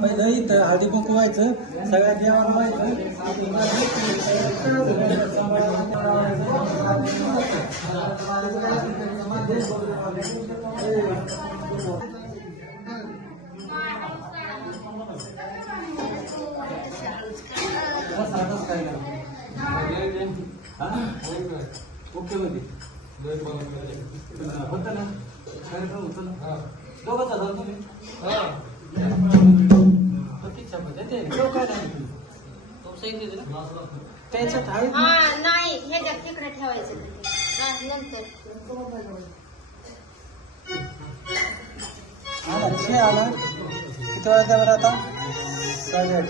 पहिलं इथं हळदी कुंकू व्हायचं, सगळ्या देवाला व्हायचं. ओके मध्ये होतं ना, कार्यक्रम होतो ना, दोघंच झालं तुम्ही ते काय नाही त्याच्यात आहे नाही, हे तिकडे ठेवायचं नंतर. आला किती वेळा त्यावर आता 8:30.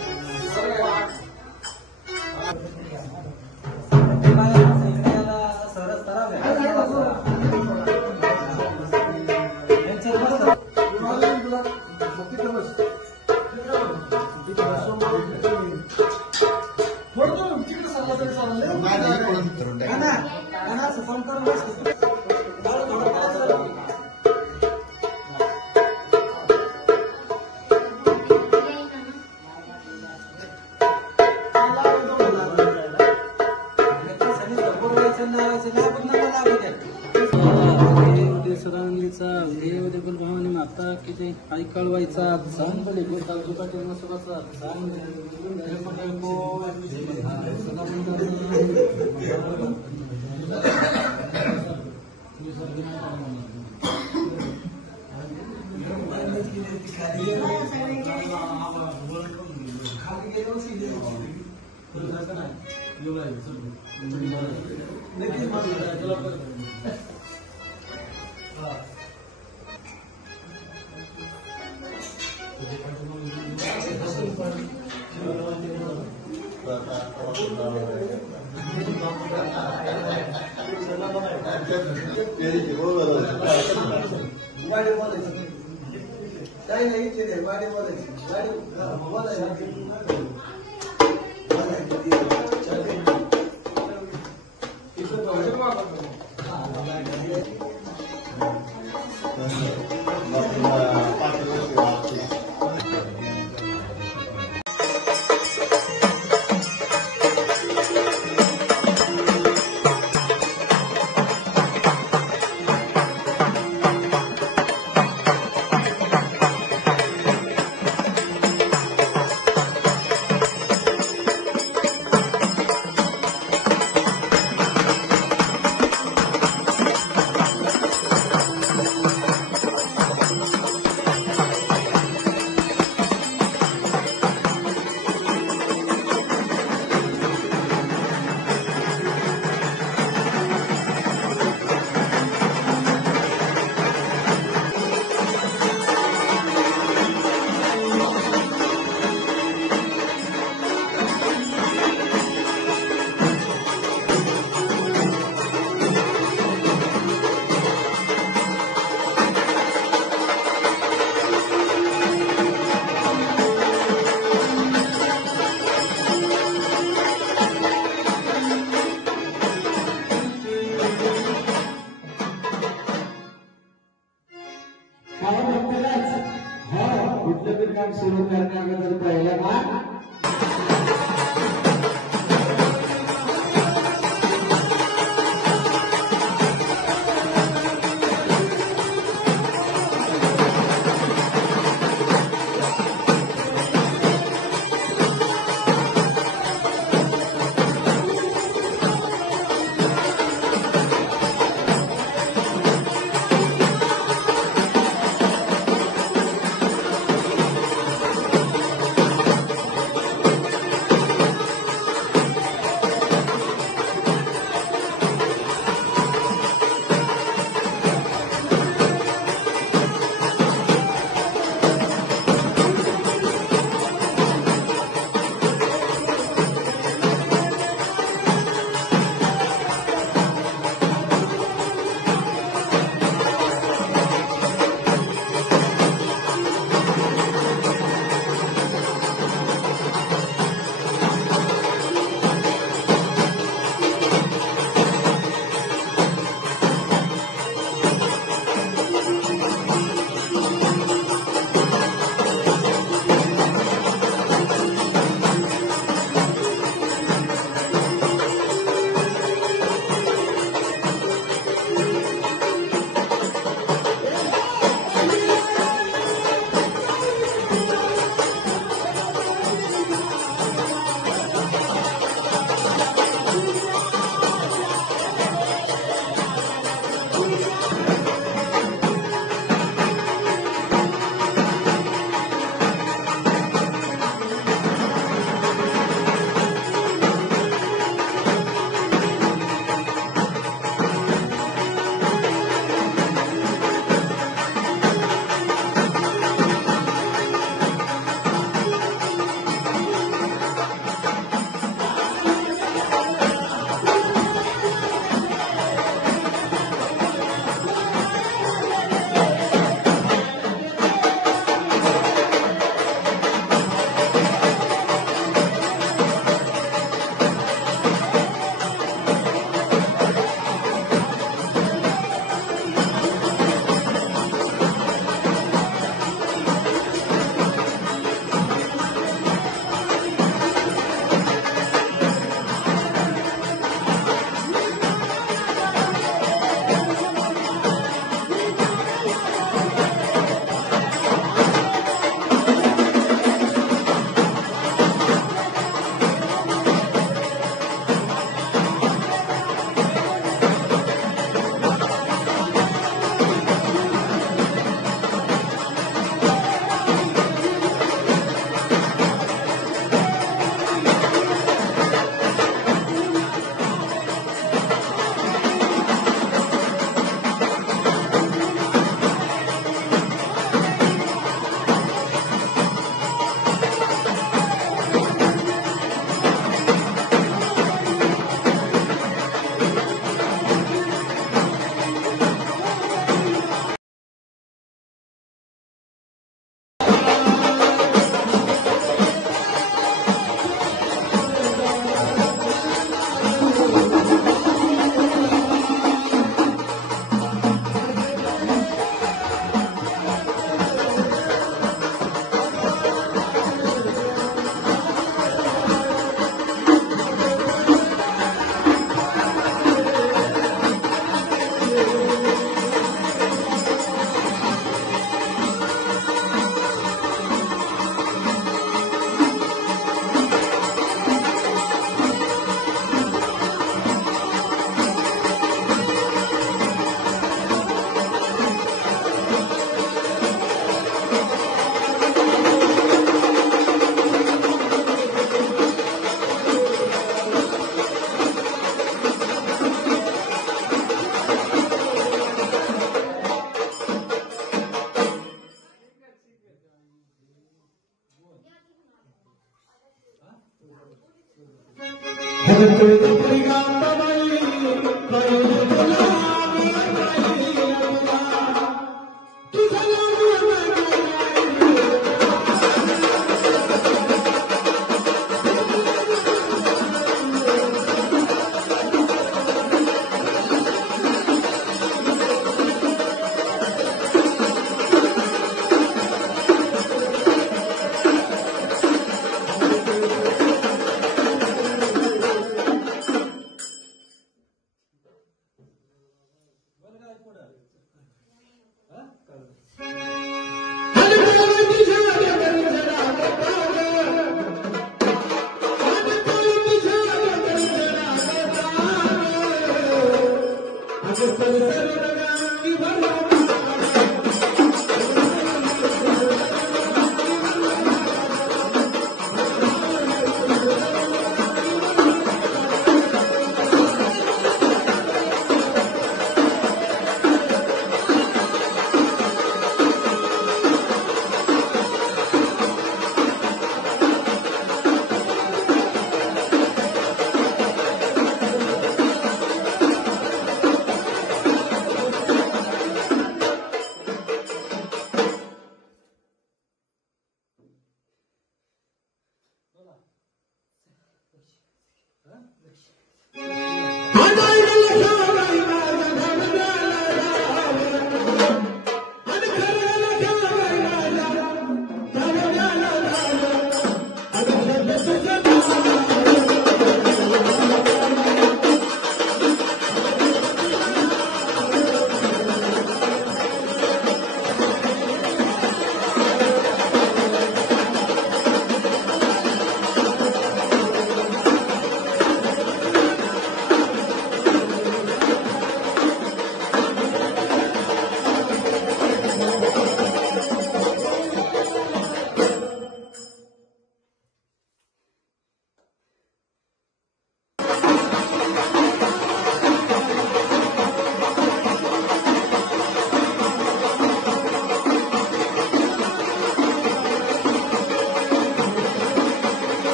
सरस फोन करून भावाने माता की ते आई कळवायचा सांग बोले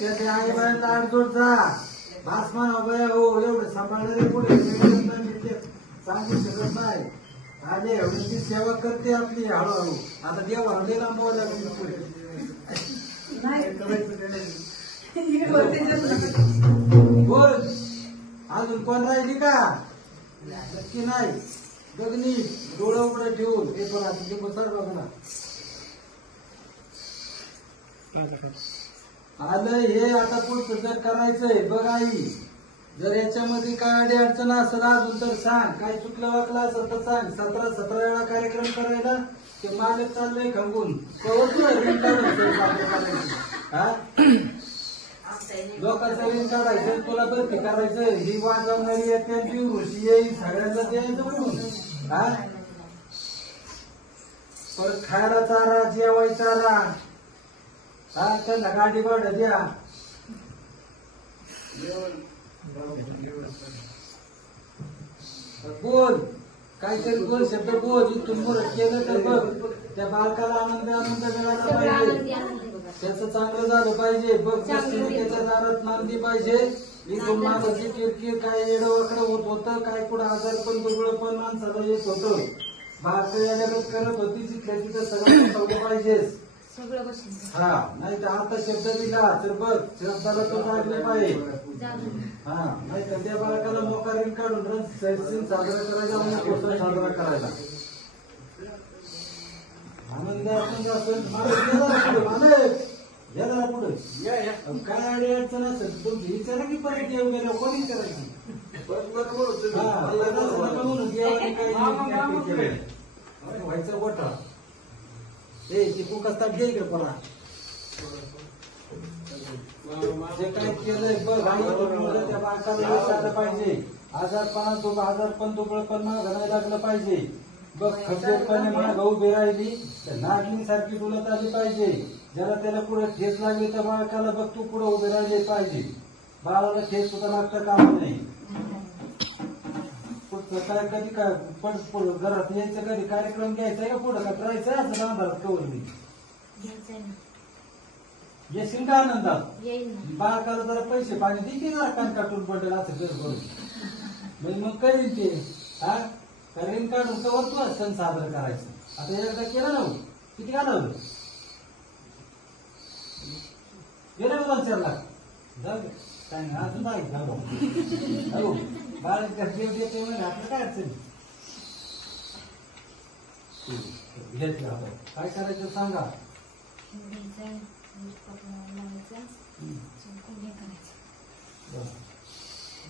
त्याचे आई बाहेर आडजोडचा भासमान हो एवढं सांभाळणारे पुढे सांगू शकत नाही. आले एवढी सेवा करते आपली हळूहळू. आता देवा हल्ले लांबवायला पुढे बोल. अजून कोण राहिली का? नक्की नाही. बघनी डोळं उघडं ठेवून पेपर आता ते बसर बघा आलं हे आता पुढचं जर करायचंय. बघ आई जर याच्यामध्ये काय अडी अडचण असेल अजून तर सांग. काय चुकलं वाकलं असेल तर सांग. 17 वेळा कार्यक्रम करायला ते मालक चाललंय खंगून लोकांचा ऋण काढायचं. तुला भरती करायचं. ही वाजवणारी त्यांची ऋषी येईल सगळ्यांना द्यायचं म्हणून. हा परत खायला चारा जेवायचा चारा. हा त्यांना गाडी भाडं द्या. बोल काहीतरी बोल शब्द बोल. इथून मुरत केलं तर बघ त्या बालकाला आनंद मिळाला पाहिजे. त्याचं चांगलं झालं पाहिजे. बघ त्याच्या दारात नांदी पाहिजे. इथून माणसाची किरकिर काय येडवाकडं होत होतं. काय कुठं आजार पण दुबळं पण माणसाला येत होतं. बालक याच्यात करत होती तिथल्या तिथं सगळं ठेवलं पाहिजेस. हा नाही तर आता शब्द दिला तर बघ शब्दाला तो लागले पाहिजे. हा नाही तर त्या बालकाला मोकारीन काढून साजरा करायला साजरा करायला आनंद जरा पुढे काय अडी अडचण असेल तुमची विचारा की परत येऊन गेलं कोणी विचारायची. व्हायचं गोठा ते कुकाच ताट घे इकडे पडा. जे काय केलंय बघ आई त्या बालकाला आलं पाहिजे. आजारपण दुबळ पण मागं नाही लागलं पाहिजे. बघ खड्डेपणे मागं उभी राहिली तर नागली सारखी डुलत आली पाहिजे. ज्याला त्याला पुढे ठेच लागली त्या बालकाला बघ तू पुढे उभे राहिले पाहिजे. बाळाला ठेच सुद्धा लागतं काम नाही. काय कधी काय पण घरात यायचं कधी कार्यक्रम घ्यायचा का पुढं का करायचं असं आंधारात कवरली येशील का आनंदात. बाळकाला जरा पैसे पाणी दे की जरा कान काटून पडेल असं घर करून म्हणजे मग कळेल ते. हा कारण काढून कवर तू सण साजरा करायचं. आता एकदा केलं ना किती घालवलं गेलं का 2-4 लाख जाऊ काय नाही अजून नाही बाळ देव देते म्हणजे आपलं काय अडचण. काय करायचं सांगा.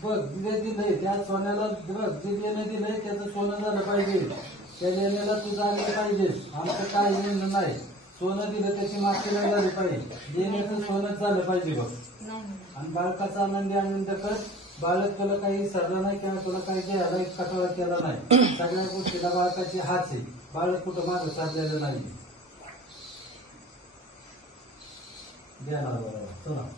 बघ दिले दिलंय त्या सोन्याला बघ जे देणं दिलंय त्याचं सोनं झालं पाहिजे. त्या लेण्याला तू जागली पाहिजेस. आमचं काय म्हणणं नाही. सोनं दिलं त्याची माफी नाही झाली पाहिजे. देण्याचं सोनंच झालं पाहिजे बघ. आणि बालकाचा आनंदी आनंद कर. बालक तुला काही सरलं नाही किंवा तुला काही द्यायला कटाळा केला नाही. सगळ्या गोष्टीला बालकाची हाच आहे. बालक कुठं मागं साधलेलं नाही. द्या ना चला.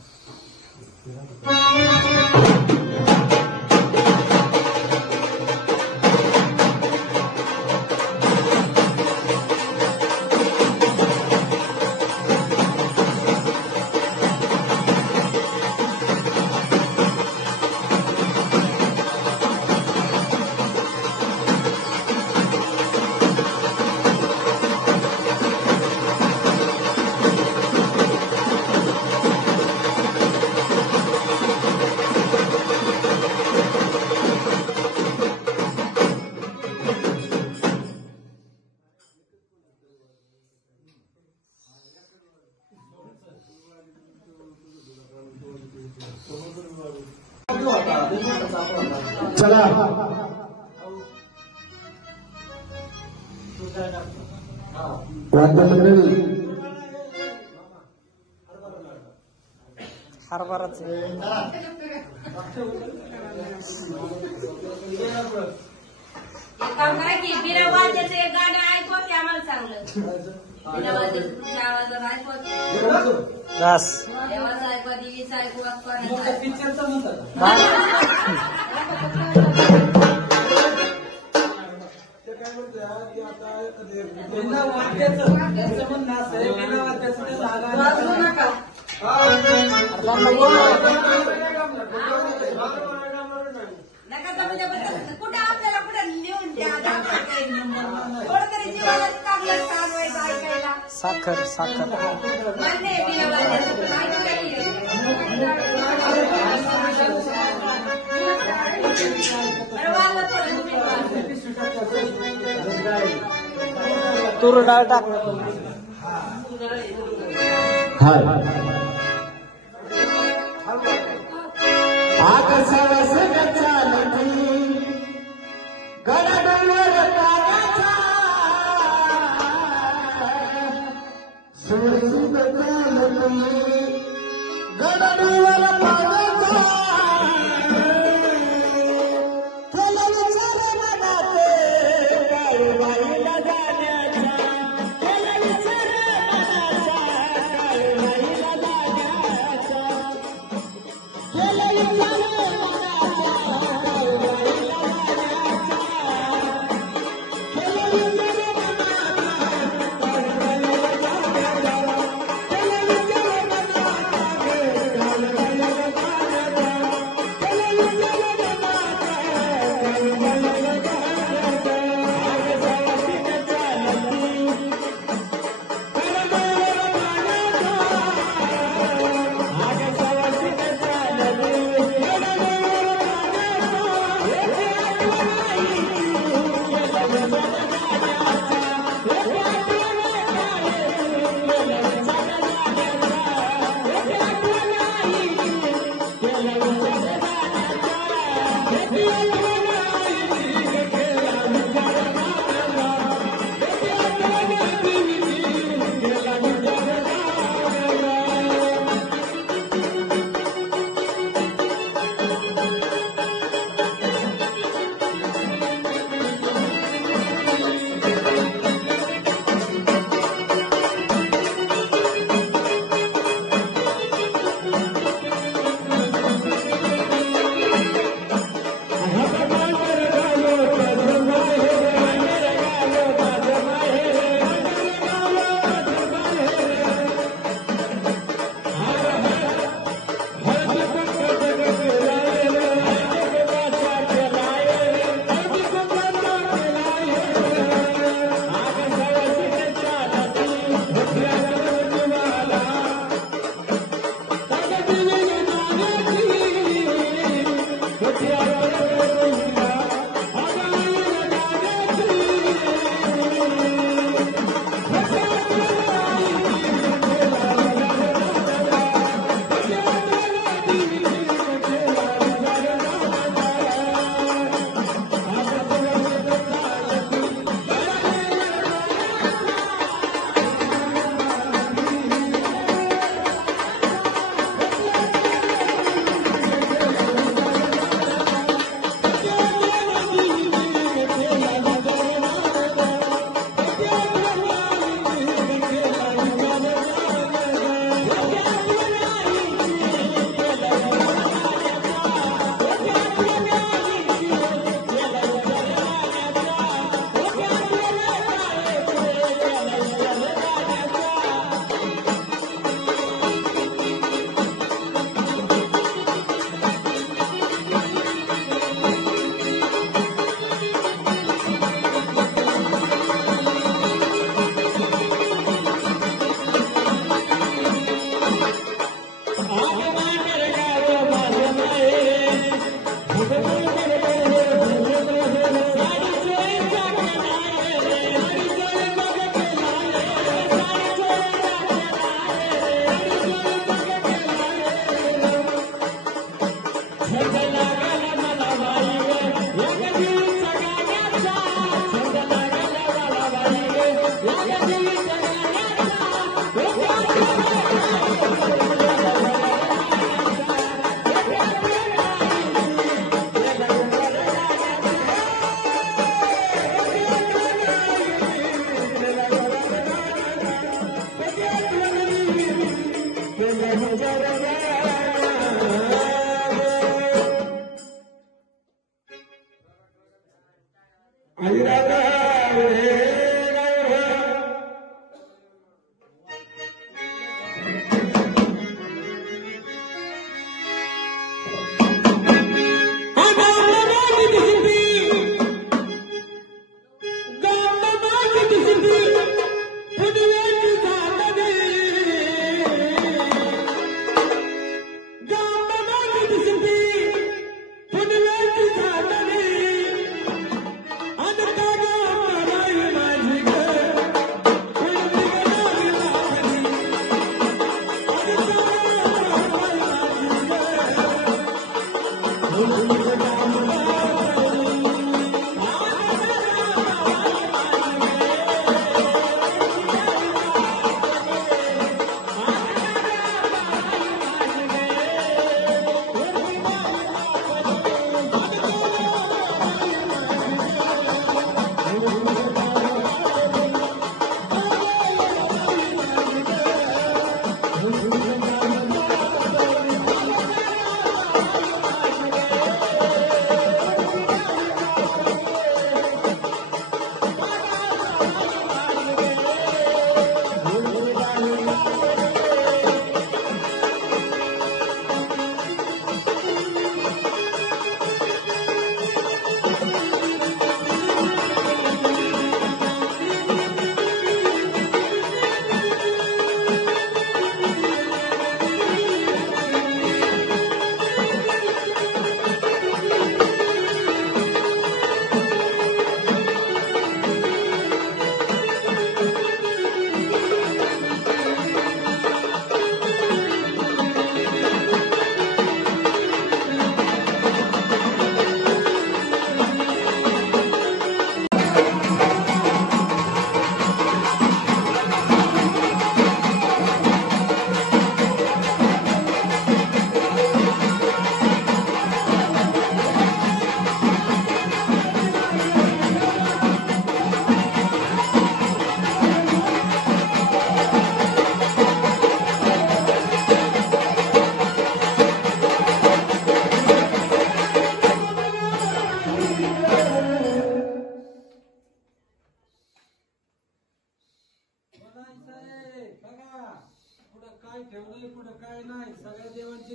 चला हरभराच काम करा की बिना वाद्याचं एक गाणं ऐकवत की आम्हाला चांगलं. बिना वाद्याचं तुमच्या आवाजावर ऐकवत. बस देवाचं ऐकवा, देवीचं ऐकवा, कोणाचं ऐकवा. पिक्चरचं म्हणतात. बिना वाद्याचं त्याचं म्हणणं असं आहे. बिना वाद्याचं ते वाजवू नका. नका जमू द्या, पण कुठे आपल्याला कुठे लिहून द्या. थोडं तरी जीवाला चांगलं चालवायचं ऐकायला. साखर साखर मान्य आहे बिना वाद्याचं, पण ऐकायला येत. बरं वाजवा थोडं तुम्ही वाजवा. तूर डाळ टाक.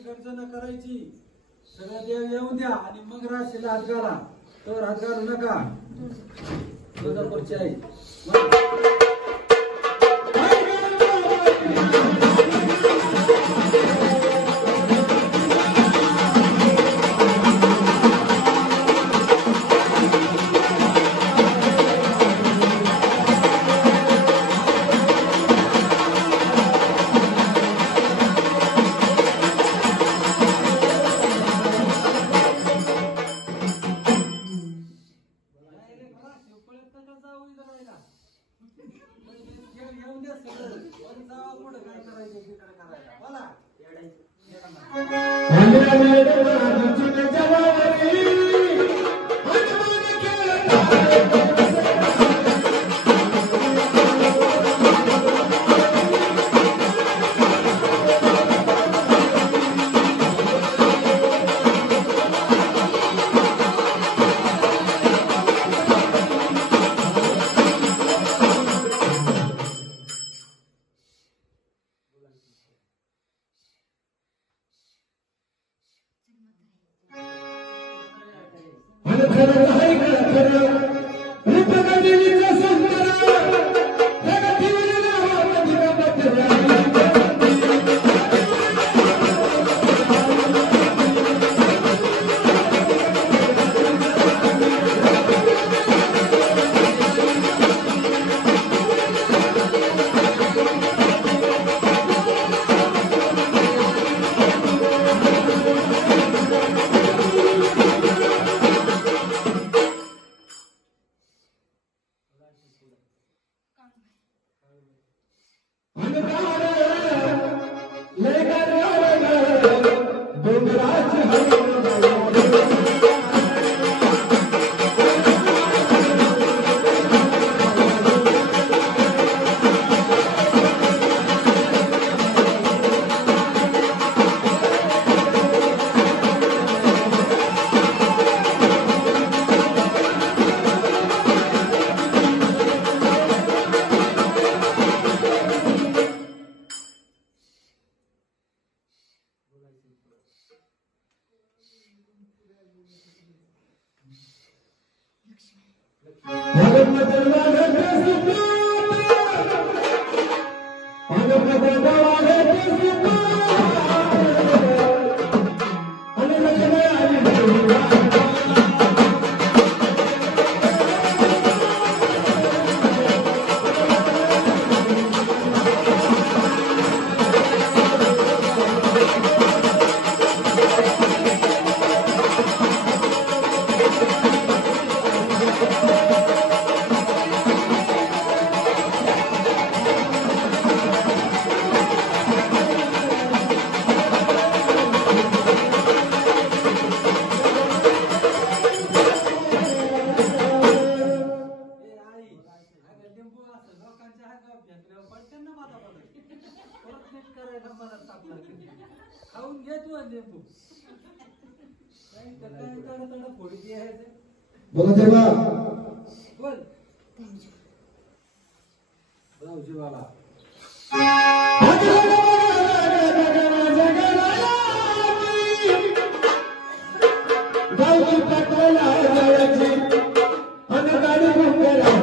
गर्जना करायची. सगळ्या देव येऊन द्या आणि मग राशीला हात घाला. तर हात घालू नका. तुळजापूरची आई खाऊन घे तू लिंबू फोडी बोला देवा बोल भाऊजीवाला गावची पाटला जायची आणि गाडी भुंगेला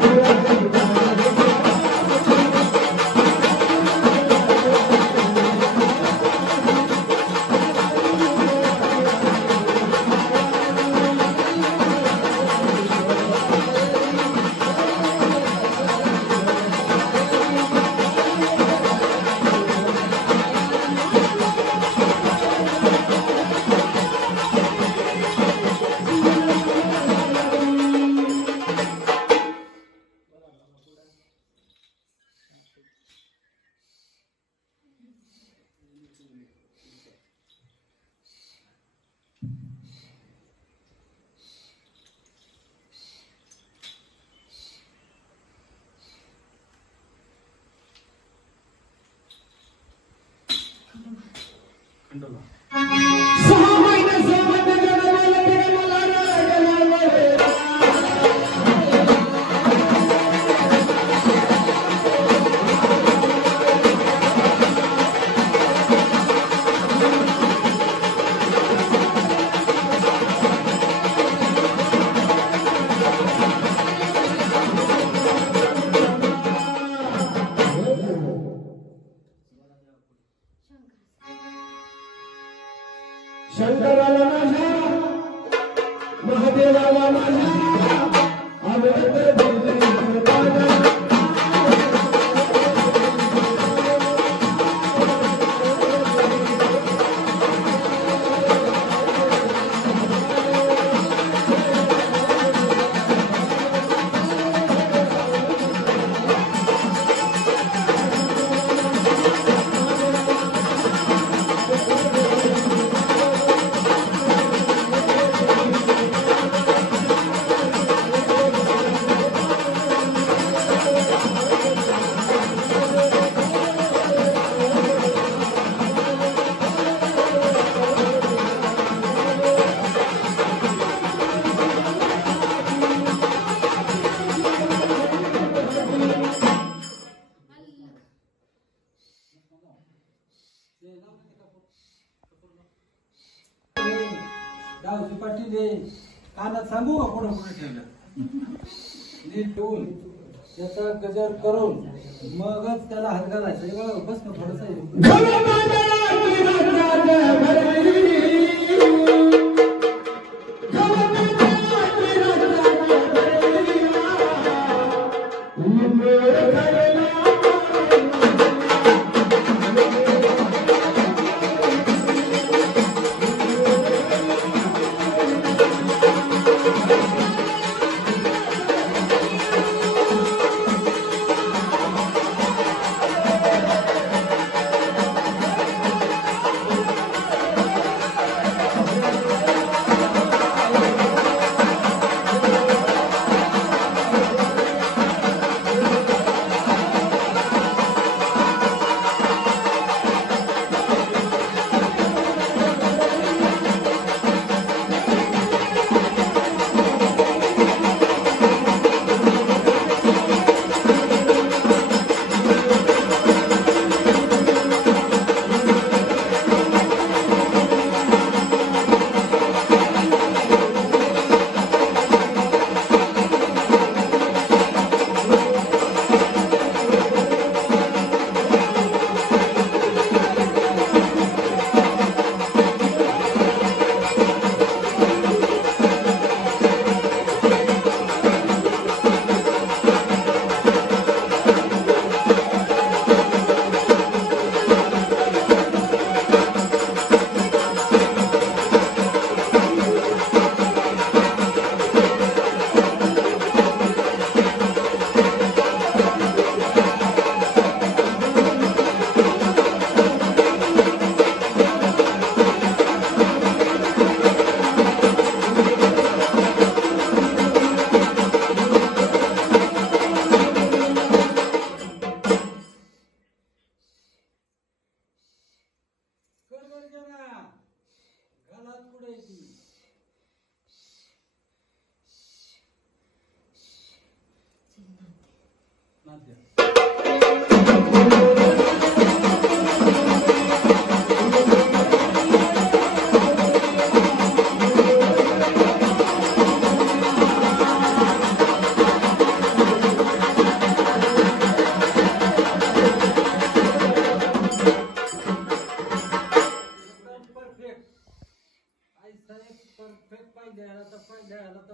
शंकराला माझा महादेवाला माझा गावची पाठी दे कानात सांगू का पुढं पुढे ठेवलं नीट ठेवून त्याचा गजर करून मगच त्याला हात घालायचा हे बघा बस ना थोडस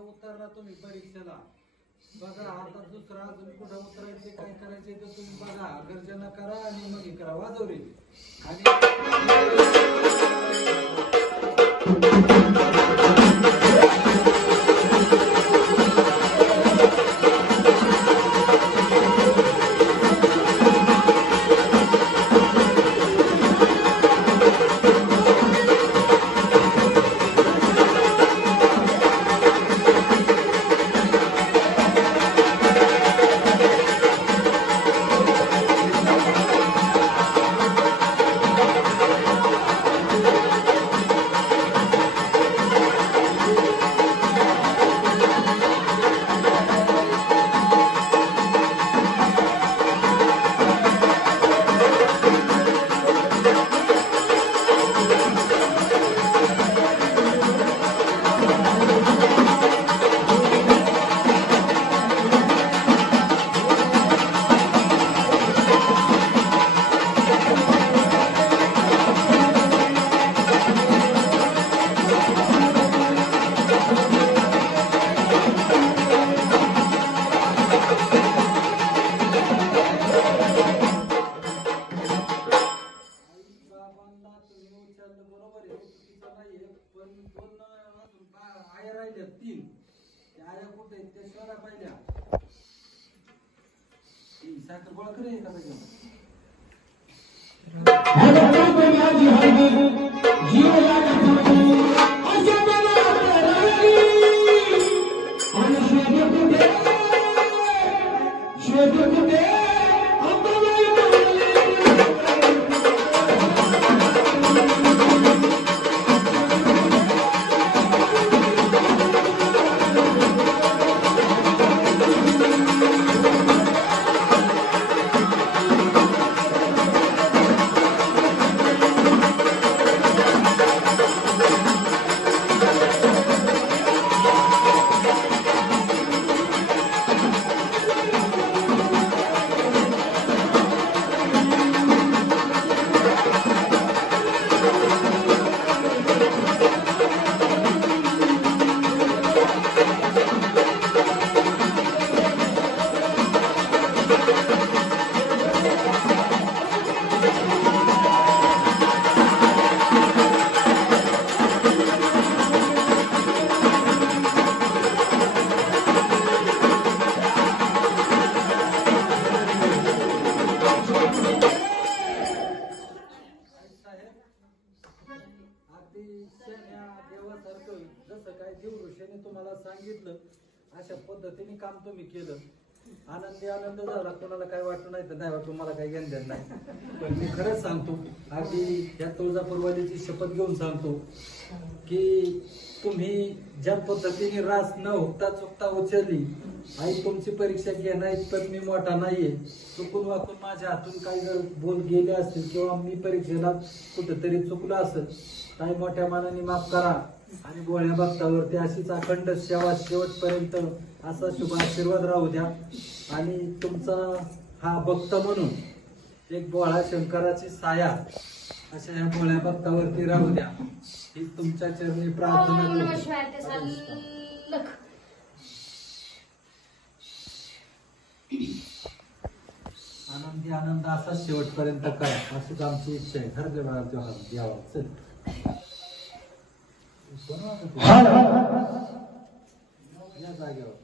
उतरला तुम्ही परीक्षेला बघा. आता दुसरा अजून कुठं उतरायचे काय करायचे तर तुम्ही बघा. गर्जना करा आणि मग हे करा वाजवरे. आणि आया राहिल्या 3 त्या आया कुठे आहेत ते शोधा पाहिल्या. साखर गोळा करे का पाहिजे. जसं काय देवऋषीने तुम्हाला सांगितलं अशा पद्धतीने काम तुम्ही केलं. आनंद झाला. कोणाला काय वाटलं नाही तर नाही वाटलं मला काही घेणं नाही. पण मी खरंच सांगतो अगदी या तुळजापूरवाडीची शपथ घेऊन सांगतो की तुम्ही ज्या पद्धतीने रास न होता चुकता उचलली. आई तुमची परीक्षा घेणार तर मी मोठा नाहीये. चुकून वाकून माझ्या हातून काही जर बोल गेले असतील किंवा मी परीक्षेला कुठेतरी चुकलो असेल काही मोठ्या मानाने माफ करा. आणि गोळ्या भक्तावरती अशीच अखंड सेवा शेवटपर्यंत असा शुभ आशीर्वाद राहू द्या. आणि तुमचा हा भक्त म्हणून एक बोळा शंकराची साया अशा ह्या गोळ्या भक्तावरती राहू द्या ही तुमच्या चरणी प्रार्थना. आनंदी आनंद असा शेवटपर्यंत करा अशीच आमची इच्छा आहे. हर देवाला द्यावा. चल या जागेवर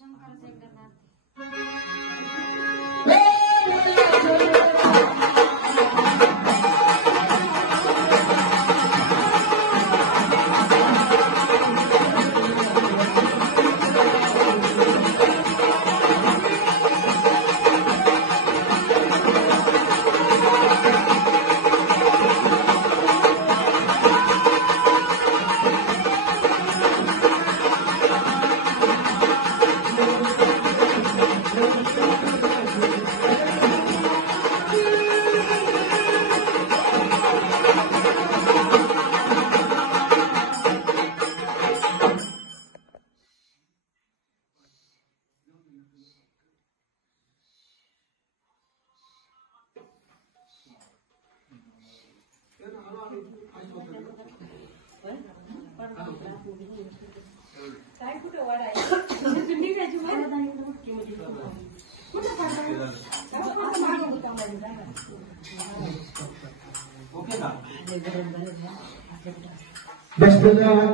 शंकरचं एकदा नाते काय कुठं वाढायचं निघायची ओके का दशरथ